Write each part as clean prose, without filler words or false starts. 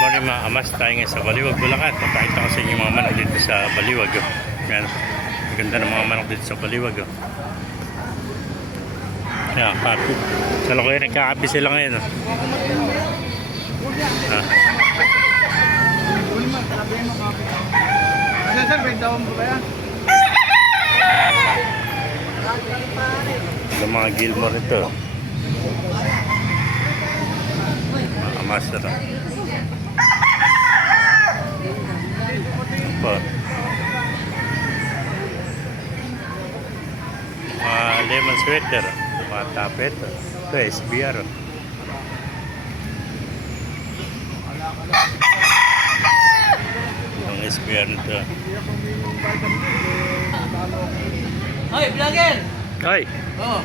morning mga kamas, tayo ngayon sa Baliwag, Bulacan. Papakita ko sa inyo mga manok dito sa Baliwag. Oh. Yan. Maganda ng mga manok dito sa Baliwag. Oh. Yan, kapi. Sa loko yun, nagkakapi sila ngayon. Oh. Ah. Ito mga Gilmore ito. Mga kamas na ito. Lemon sweater, mga tapet, ito SBR. Itong SBR nito. Hoy, vlogger! Hoy! Oh.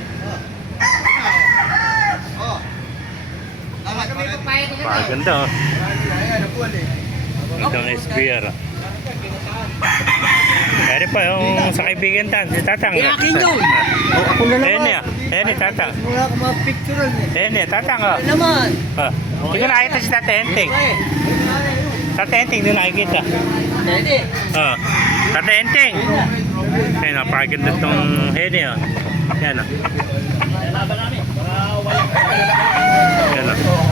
Maganda oh. Itong SBR. Dari pa yung sa kaibigan tan, si Tatang. Akin yun! Ako na naman. Ayan ni Tatang. Wala akong mga picture eh. Ayan ni Tatang oh. Ano naman? Hindi ko nakita si Tatay Enting. Tatay Enting, hindi nakikita. Pwede. Tatay Enting. Ayan, napakaganda itong hene oh. Ayan oh. Ayan oh.